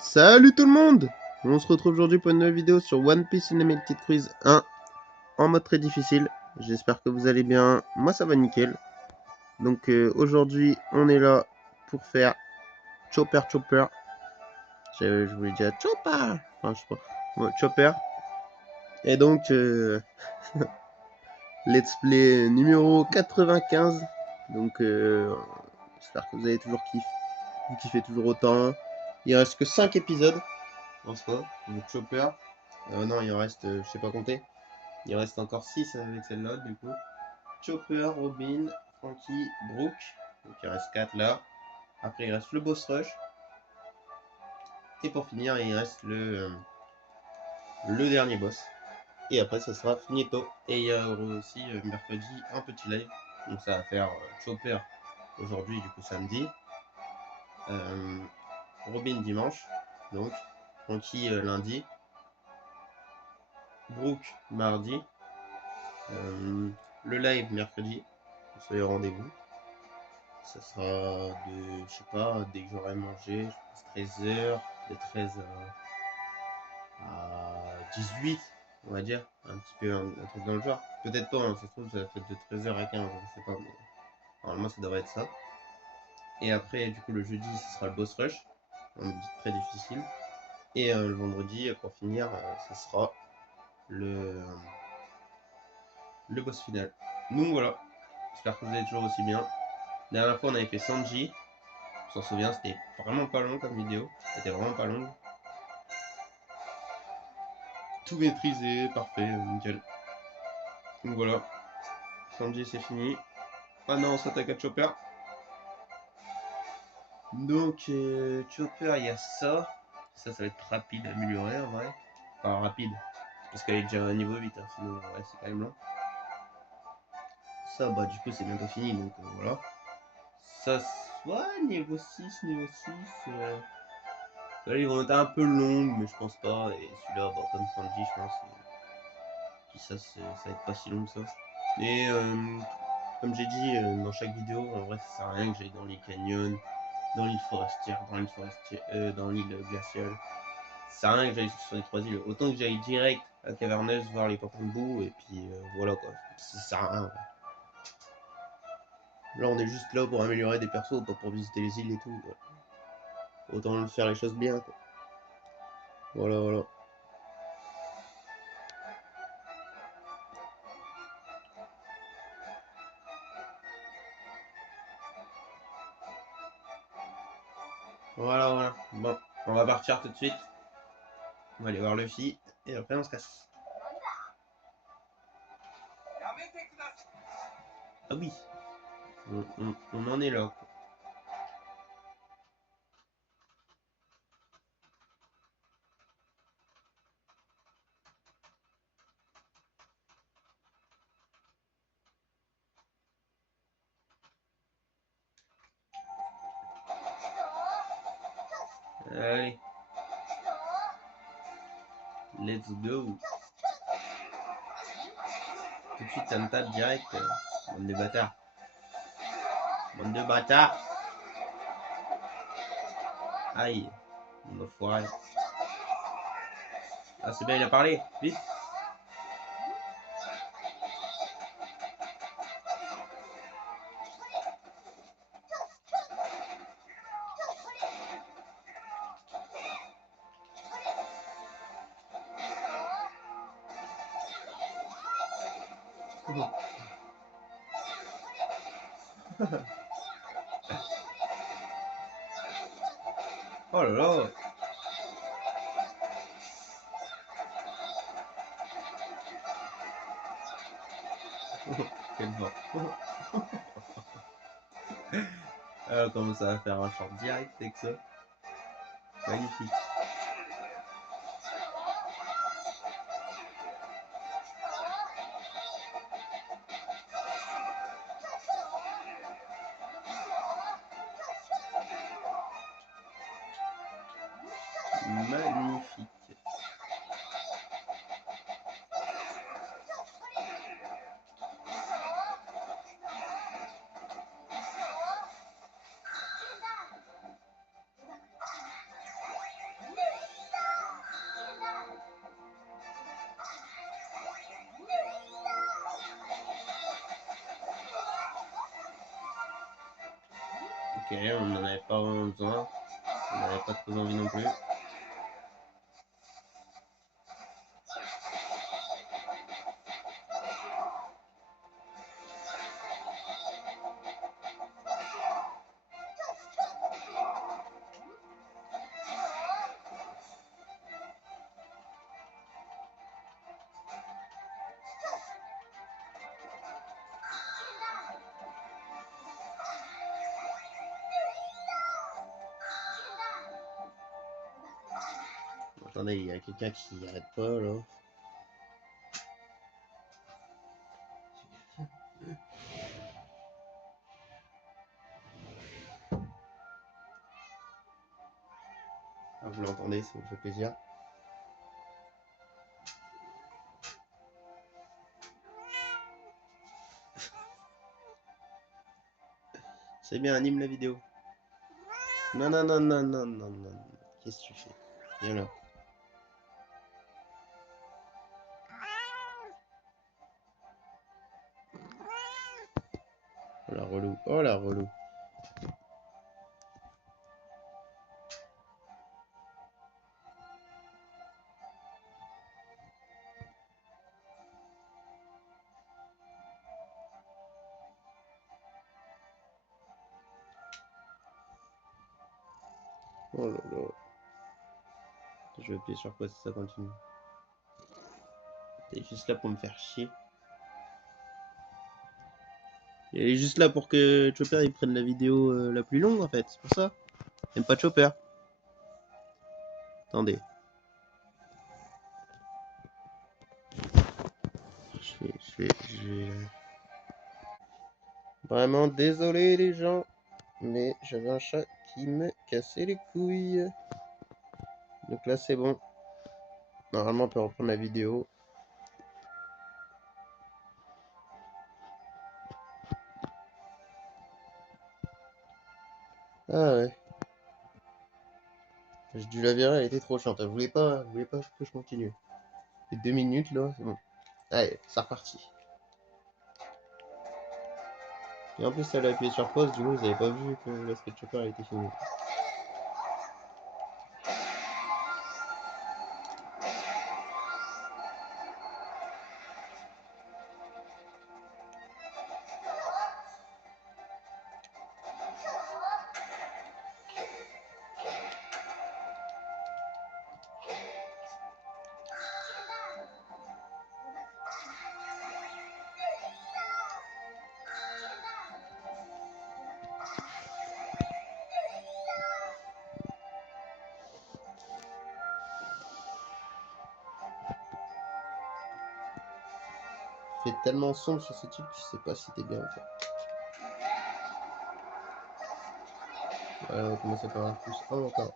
Salut tout le monde! On se retrouve aujourd'hui pour une nouvelle vidéo sur One Piece Unlimited Quiz 1 en mode très difficile. J'espère que vous allez bien. Moi ça va nickel. Donc aujourd'hui on est là pour faire Chopper Chopper. Je voulais dire Chopper. Enfin je sais pas. Ouais, Chopper. Et donc let's play numéro 95. Donc j'espère que vous avez toujours kiffé. Vous kiffez toujours autant. Il reste que 5 épisodes. En soi. Donc Chopper. Non il en reste, je sais pas compter. Il reste encore 6 avec celle-là, du coup. Chopper, Robin, Franky, Brook. Donc il reste 4 là. Après, il reste le boss rush. Et pour finir, il reste le dernier boss. Et après, ça sera finito. Et il y aura aussi mercredi un petit live. Donc ça va faire Chopper aujourd'hui, du coup samedi. Robin dimanche. Donc Franky lundi. Brook mardi. Le live mercredi. Soyez au rendez-vous. Ça sera de, je sais pas, dès que j'aurai mangé, je pense 13h, de 13 à 18, on va dire, un petit peu un truc dans le genre. Peut-être pas, hein, ça se trouve, ça va être de 13h à 15, je sais pas, mais normalement ça devrait être ça. Et après, du coup, le jeudi, ce sera le boss rush, on me dit très difficile. Et le vendredi, pour finir, ce sera le, le boss final. Donc voilà, j'espère que vous allez toujours aussi bien. La dernière fois, on avait fait Sanji. On s'en souvient, c'était vraiment pas long comme vidéo. C'était vraiment pas long. Tout maîtrisé, parfait, nickel. Donc voilà. Sanji, c'est fini. Maintenant, on s'attaque à Chopper. Donc, Chopper, il y a ça. Ça va être rapide à améliorer en vrai. Enfin, rapide. Parce qu'elle est déjà à niveau 8, hein, sinon, ouais, c'est quand même long. Ça, bah, du coup, c'est bientôt fini, donc voilà. Ça, soit niveau 6, niveau 6. Là, ils vont être un peu longues, mais je pense pas. Et celui-là, bah, comme Sanji, je pense. Puis ça va être pas si long que ça. Et comme j'ai dit dans chaque vidéo, en vrai, ça sert à rien que j'aille dans les canyons, dans l'île forestière, dans l'île glaciale. Ça sert à rien que j'aille sur les 3 îles. Autant que j'aille direct à Cavernous voir les pantins de boue, et puis voilà quoi. Ça sert à rien. Ouais. Là, on est juste là pour améliorer des persos, pas pour visiter les îles et tout. Ouais. Autant faire les choses bien quoi. Voilà, voilà. Voilà, voilà. Bon, on va partir tout de suite. On va aller voir Luffy, et après on se casse. Ah oui, on en est là. Allez, let's go. Tout de suite, ça me tape direct. Bande de bâtards. Bande de bâtards. Aïe. On va foirer. Ah, c'est bien, il a parlé. Vite. Oh là là. Quel vent. Alors, comment ça va faire un short direct avec ça. Magnifique. Magnifique. Ok, on n'en avait pas vraiment besoin. On n'avait pas trop envie non plus. Attendez, il y a quelqu'un qui arrête pas là. Ah, vous l'entendez, ça vous fait plaisir. C'est bien, anime la vidéo. Non, non, non, non, non, non, non. Qu'est-ce que tu fais? Viens là. Oh la relou, oh la relou. Oh là là. Je vais appuyer sur quoi si ça continue. T'es juste là pour me faire chier. Il est juste là pour que Chopper il prenne la vidéo la plus longue en fait, c'est pour ça. J'aime pas Chopper. Attendez. Je vais... Vraiment désolé les gens, mais j'avais un chat qui me cassait les couilles. Donc là c'est bon. Normalement on peut reprendre la vidéo. Ah ouais. J'ai dû la virer, elle était trop chiante. Elle voulait pas que je continue. Et 2 minutes là, c'est bon. Allez, c'est reparti. Et en plus elle a appuyé sur pause, du coup vous avez pas vu que la Sketch Chopper était finie. Il fait tellement sombre sur ce truc, tu sais pas si t'es bien ou pas. Voilà, on va commencer par un plus 1 encore.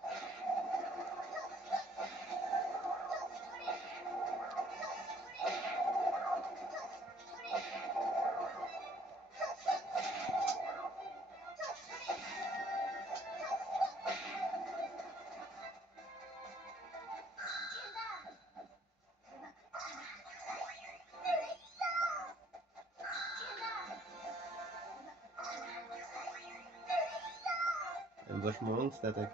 Elle est vachement longue cette attaque.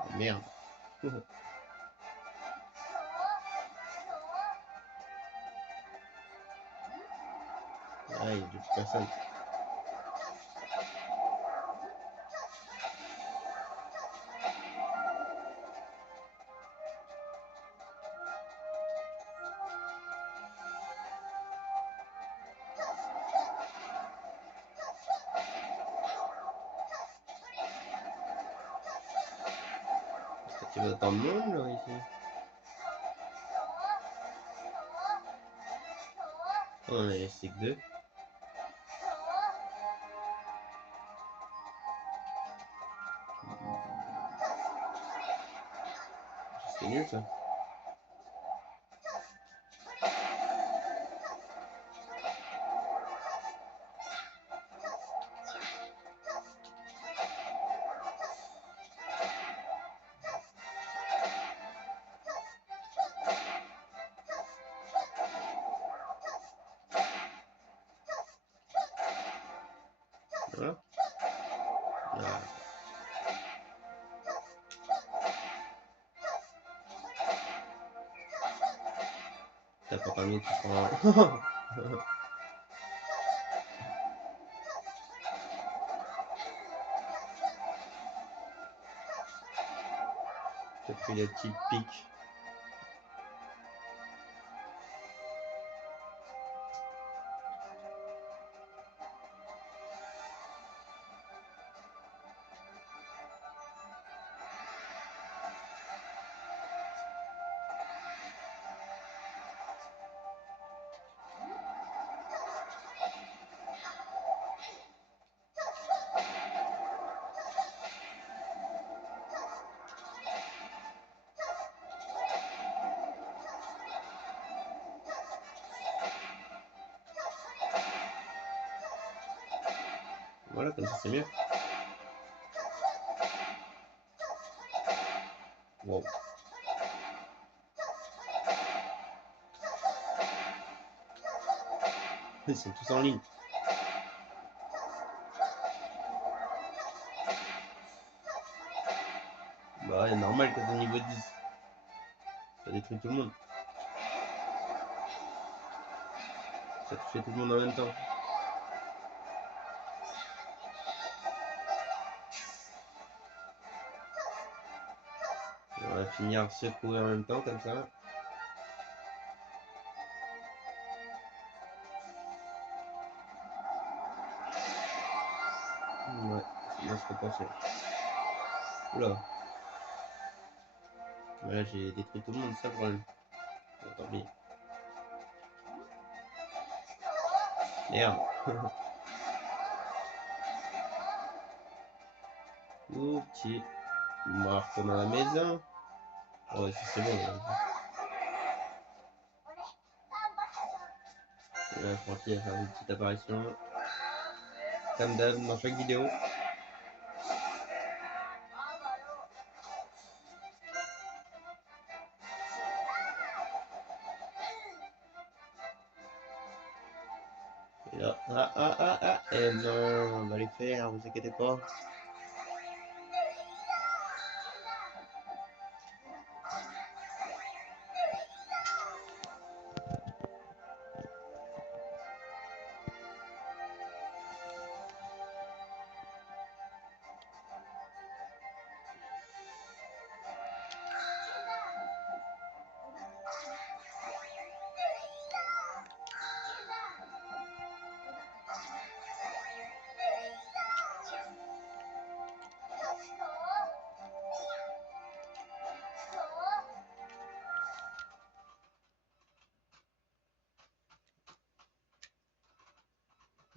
Oh, merde. Ah, il y a plus personne. Tu vas attendre monde là ici. Oh, on a laissé que 2. C'est nul ça. Ah. T'as pas un autre qui prend. T'as pris la petite pique. Voilà, comme ça c'est mieux. Wow. Ils sont tous en ligne. Bah ouais, normal quand t'es niveau 10. Ça détruit tout le monde. Ça touche tout le monde en même temps. On va finir secouer en même temps comme ça. Ouais, ça va se repenser. Oula. Là j'ai détruit tout le monde, ça le problème. Bon, tant pis. Merde. Ok. On va retourner à la maison. Ouais, c'est bon. Là, Francky va faire une petite apparition. Comme d'hab dans chaque vidéo. Et là, et non, on va les faire, vous inquiétez pas.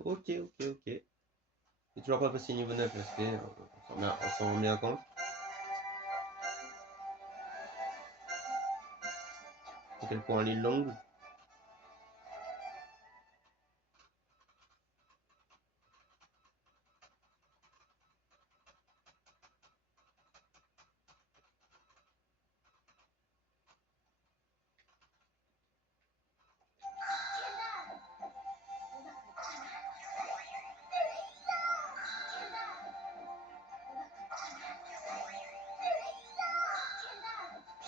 Ok. C'est toujours pas passé niveau 9 parce que on s'en rend bien compte. À quel point elle est longue.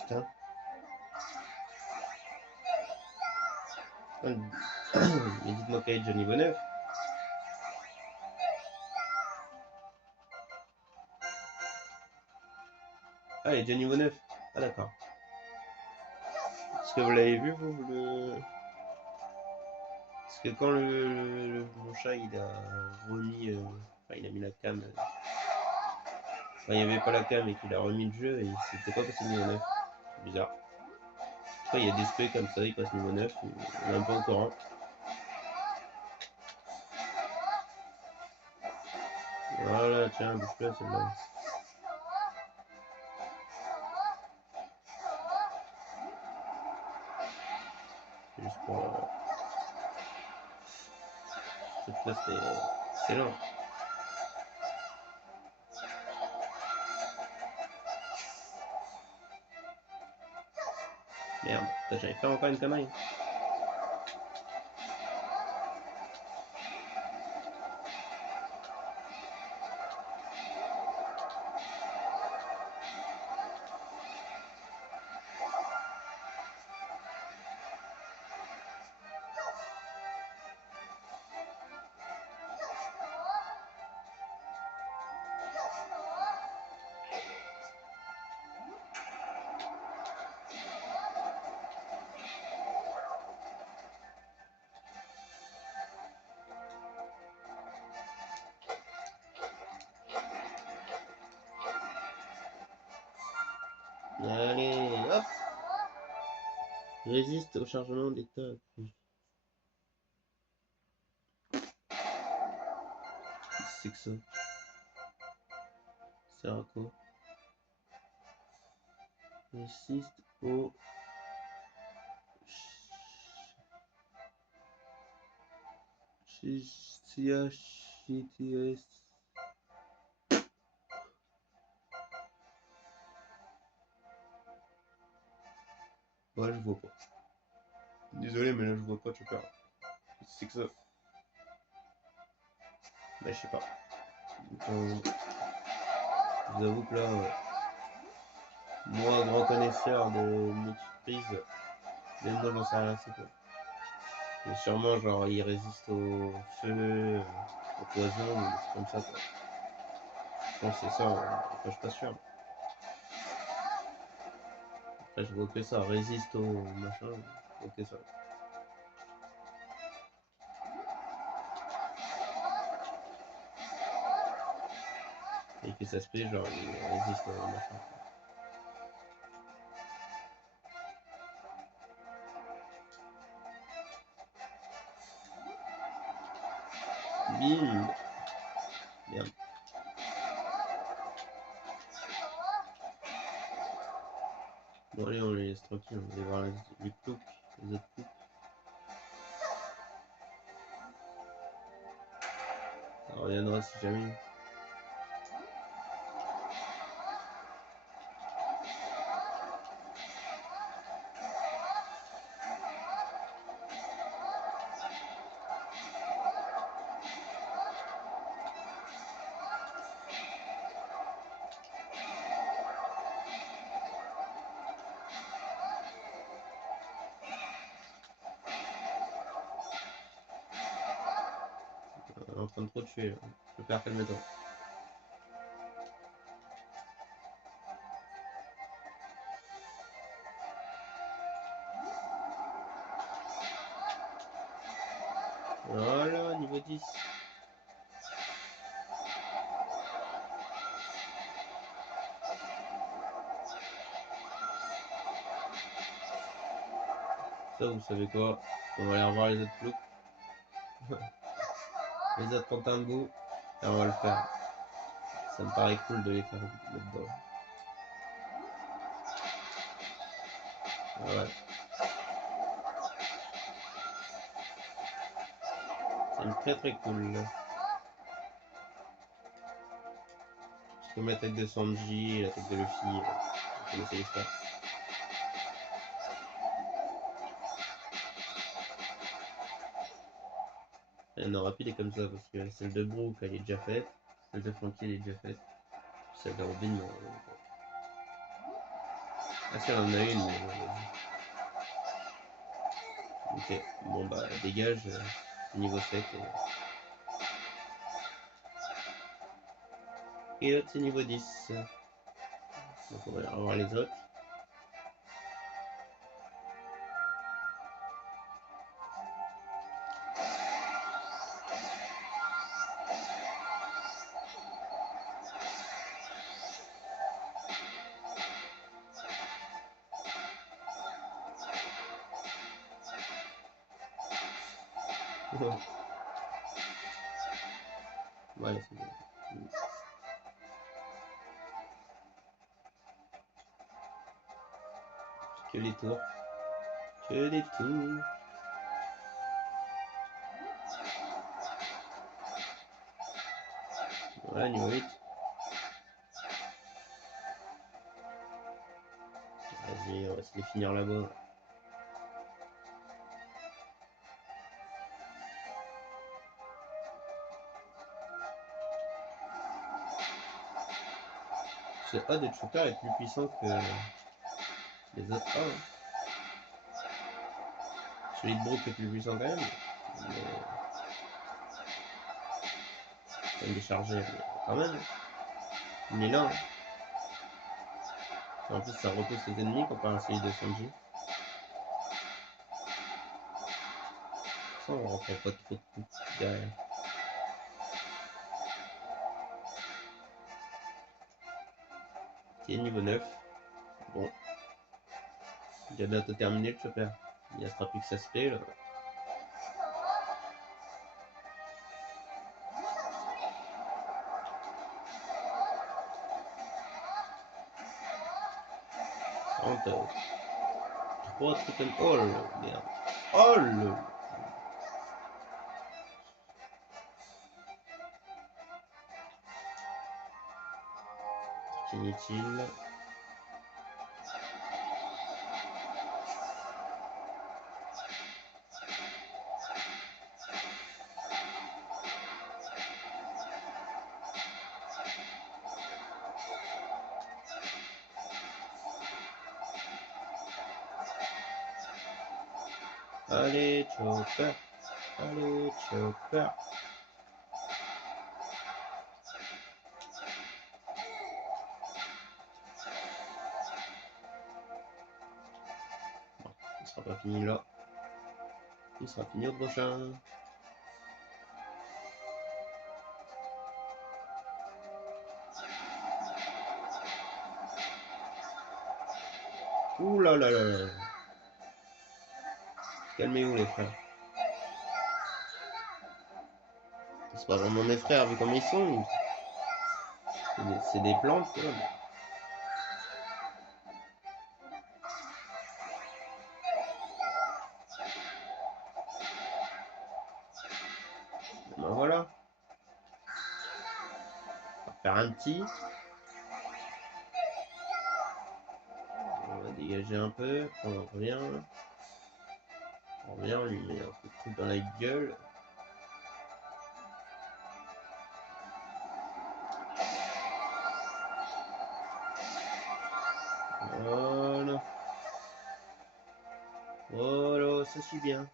Putain. Mais dites-moi qu'elle est déjà niveau 9. Ah, elle est déjà niveau 9. Ah, d'accord. Est-ce que vous l'avez vu, vous le... Parce que quand mon chat il a remis. Enfin, il a mis la cam. Enfin, il n'y avait pas la cam et qu'il a remis le jeu et c'était pas passé niveau 9. C'est bizarre. Après, il y a des spé comme ça, il passe niveau 9. On est même pas au courant. Voilà, tiens, bouge-toi celle-là. C'est juste pour. Cette là, c'est lent. Merde, j'avais fait encore une connerie. Allez, hop. Résiste au chargement d'état. C'est que ça. Ça sert à quoi? Résiste au... CHTS. Ouais, je vois pas. Désolé, mais là, je vois pas, tu perds. C'est que ça. Bah, je sais pas. Je vous avoue que là, moi, grand connaisseur de multiprise, même moi, j'en sais rien, c'est quoi. Mais sûrement, genre, il résiste au feu, au poison, ou c'est comme ça, quoi. Je pense que c'est ça, après, je suis pas sûr. Après, je vois que ça, résiste au machin, je vois que ça. Et que ça se fait, genre, il résiste au machin. Bim! Merde. Bon, allez, on les laisse tranquilles, on va aller voir les ploucs, les autres ploucs. Ça reviendra si jamais. On est en train de trop tuer, là. Je peux faire calme-toi. Voilà, niveau 10. Ça, vous savez quoi? On va aller revoir les autres ploucs. Les autres pantins de boue. Et on va le faire. Ça me paraît cool de les faire là-dedans. Ouais. C'est très cool. C'est comme l'attaque de Sanji, l'attaque de Luffy. Vous connaissez l'histoire. Non, rapide est comme ça parce que celle de Brook elle est déjà faite. Celle de Frankie elle est déjà faite. Celle de Robin. Ah, si, elle en a une, mais ok, bon bah dégage, niveau sec. Et l'autre c'est niveau 10. Donc on va revoir les autres. Voilà, c'est bon. Que les tours. Que les tours. Voilà, niveau 8. Vas-y, on va se les finir là-bas. Ce A de Chopper est plus puissant que les autres A. Hein. Celui de Brook est plus puissant quand même. Mais... ça me décharger, mais quand même. Il est là. Hein. En plus, ça repousse les ennemis comparé à celui de Sanji. Ça, on reprend pas trop de coups derrière. Qui est niveau 9. Bon. Il a bientôt terminé le chopper. Il ne restera plus que ça se fait là. Entre 3 trucs comme... Oh là là, merde. Oh là là. Inutile. Allez, chopper. Allez, chopper. Bon, il sera pas fini là. Il sera fini au prochain. Ouh là là là là. Calmez-vous les frères. C'est pas vraiment mes frères vu comme ils sont. C'est des plantes quoi. Ben voilà. On va faire un petit. On va dégager un peu. On revient. On revient, on lui met un peu de truc dans la gueule. Voilà. Voilà, ça suit bien.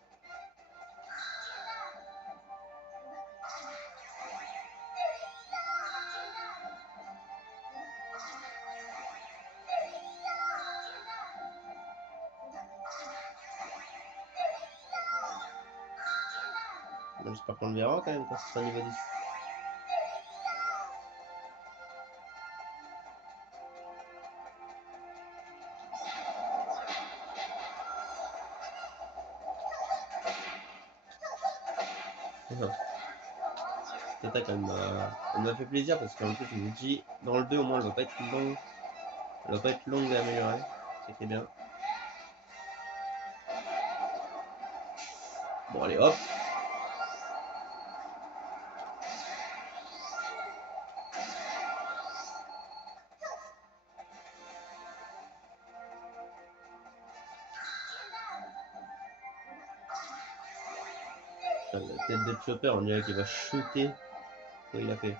J'espère qu'on le verra quand même quand ce sera niveau 10. Cette attaque elle m'a fait plaisir parce qu'en plus je vous dis dans le 2 au moins elle va pas être longue. Elle va pas être longue à améliorer. C'est qui est bien. Bon allez hop. La tête de Chopper on dirait qu'il va shooter. Quoi il a fait.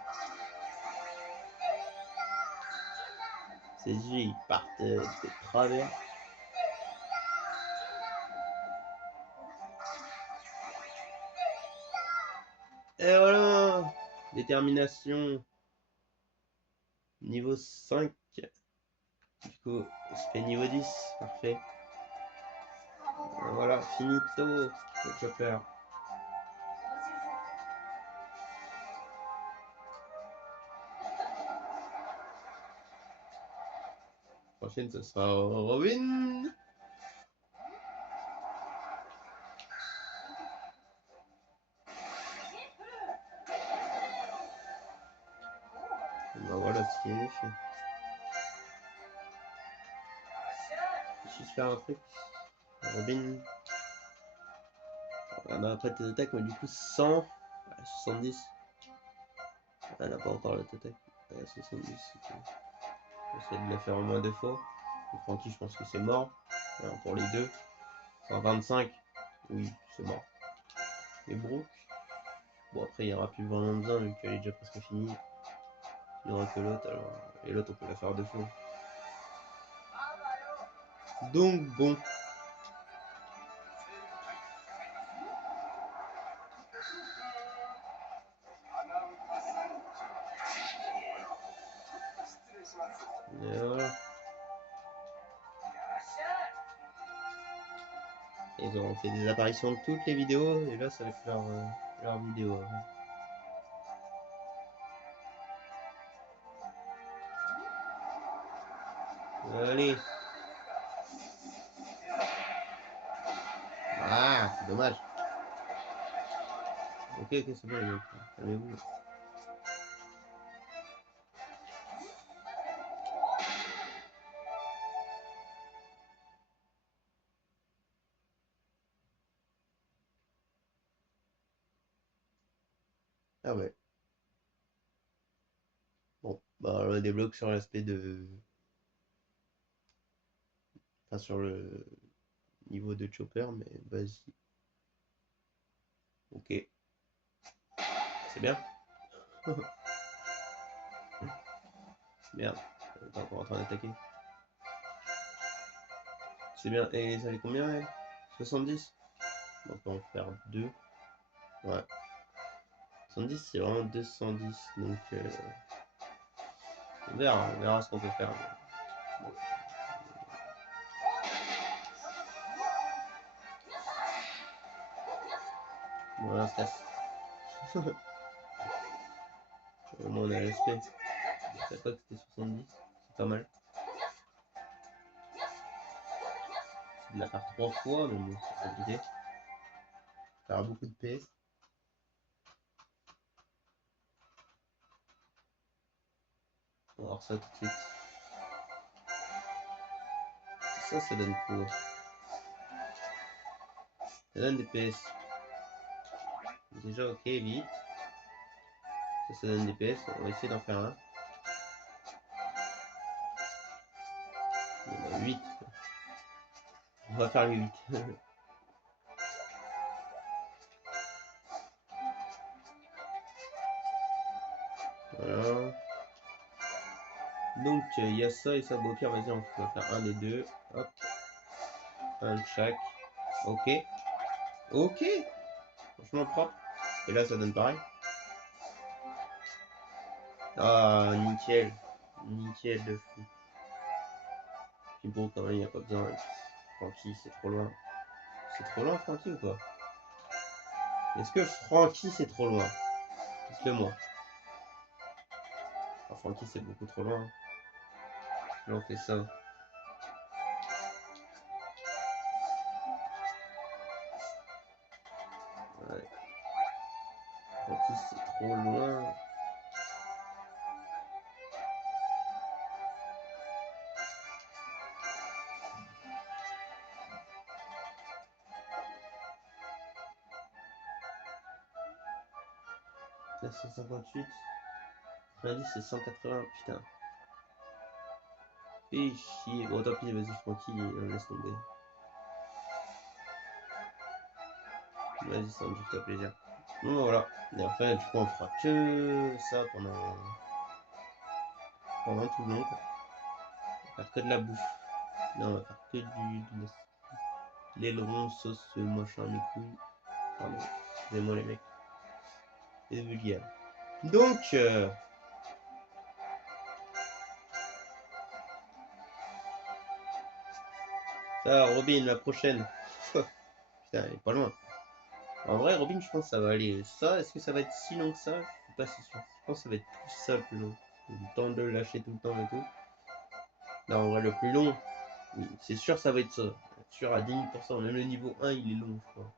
Ses yeux ils partent de travers. Et voilà. Détermination. Niveau 5. Du coup, on se fait niveau 10. Parfait. Voilà, finito. Le Chopper. Prochaine, ce sera Robin. Ben voilà ce qui est fait. Je vais juste faire un truc. Robin. On a pas de attaque, mais du coup 100. 70. Elle n'a pas encore la attaque. 70. Okay. On va essayer de la faire au moins 2 fois. Donc, Franky, je pense que c'est mort. Alors, pour les deux. 125. Oui, c'est mort. Et Brooke. Bon, après, il n'y aura plus vraiment besoin vu qu'elle est déjà presque finie. Il n'y aura que l'autre. Alors... Et l'autre, on peut la faire 2 fois. Donc, bon. Et voilà. Ils ont fait des apparitions de toutes les vidéos. Et là, ça va être leur vidéo. Allez. C'est dommage. Ok, c'est bon les mecs. Calmez-vous. Ah ouais. Bon, bah on débloque sur l'aspect de... Enfin sur le niveau de Chopper, mais vas-y. Ok. C'est bien. Merde. On est encore en train d'attaquer. C'est bien. Et ça fait combien elle 70. On peut en faire 2. Ouais. 70 c'est vraiment 210. Donc on verra ce qu'on peut faire. Bon. Voilà, on se casse. Au moins on a l'aspect. Je savais pas que c'était 70. C'est pas mal. C'est de la faire 3 fois, mais bon, c'est compliqué. Faire beaucoup de PS. On va voir ça tout de suite. Ça donne quoi? Ça donne des PS. Déjà, ok, vite. Ça donne des PS. On va essayer d'en faire un. On a 8. On va faire les 8. Voilà. Donc, il y a ça et ça. Bon, ok, vas-y, on va faire un des deux. Hop. Un de chaque. Ok. Ok. Franchement propre. Et là, ça donne pareil. Ah, nickel. Nickel de fou. Puis bon, quand même, il n'y a pas besoin. Francky, c'est trop loin. C'est trop loin, Francky, ou quoi? Est-ce que Francky, c'est trop loin? Dites-le moi. Ah, Francky, c'est beaucoup trop loin. Là, on fait ça. Ouais. Francky, c'est trop loin. Là, 158. L'indice, c'est 180. Putain. Fais chier. Bon, tant pis, vas-y, Francky, laisse tomber. Vas-y, ça me fait plaisir. Bon, voilà. Et après, du coup, on fera que ça pendant tout le long. Quoi. On va faire que de la bouffe. Là, on va faire que de l'aileron, sauce, machin, mes couilles. Pardon. Excusez-moi, les mecs. C'est vulgaire. Donc, ça, Robin, la prochaine. Putain, elle est pas loin. En vrai, Robin, je pense que ça va aller. Ça, est-ce que ça va être si long que ça? Je suis pas si sûr. Je pense que ça va être plus ça le plus long. Le temps de le lâcher tout le temps et tout. Là, en vrai, le plus long, oui, c'est sûr, ça va être ça. Sûr à 10 000%. Même le niveau 1, il est long, je crois.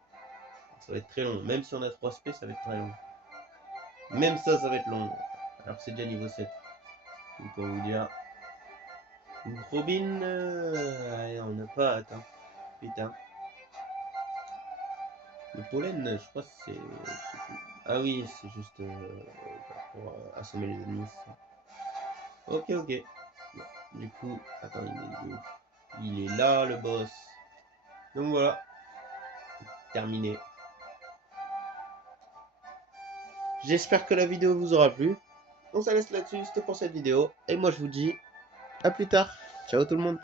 Ça va être très long. Même si on a 3 SP, ça va être très long. Même ça va être long. Alors que c'est déjà niveau 7. Donc, pour vous dire. Robin, on n'a pas atteint. Putain. Le pollen, je crois que c'est. Ah oui, c'est juste pour assommer les ennemis. Ça. Ok, ok. Bon, du coup, attends, il est là, le boss. Donc voilà. Terminé. J'espère que la vidéo vous aura plu. On se laisse là-dessus, c'était pour cette vidéo. Et moi je vous dis à plus tard. Ciao tout le monde.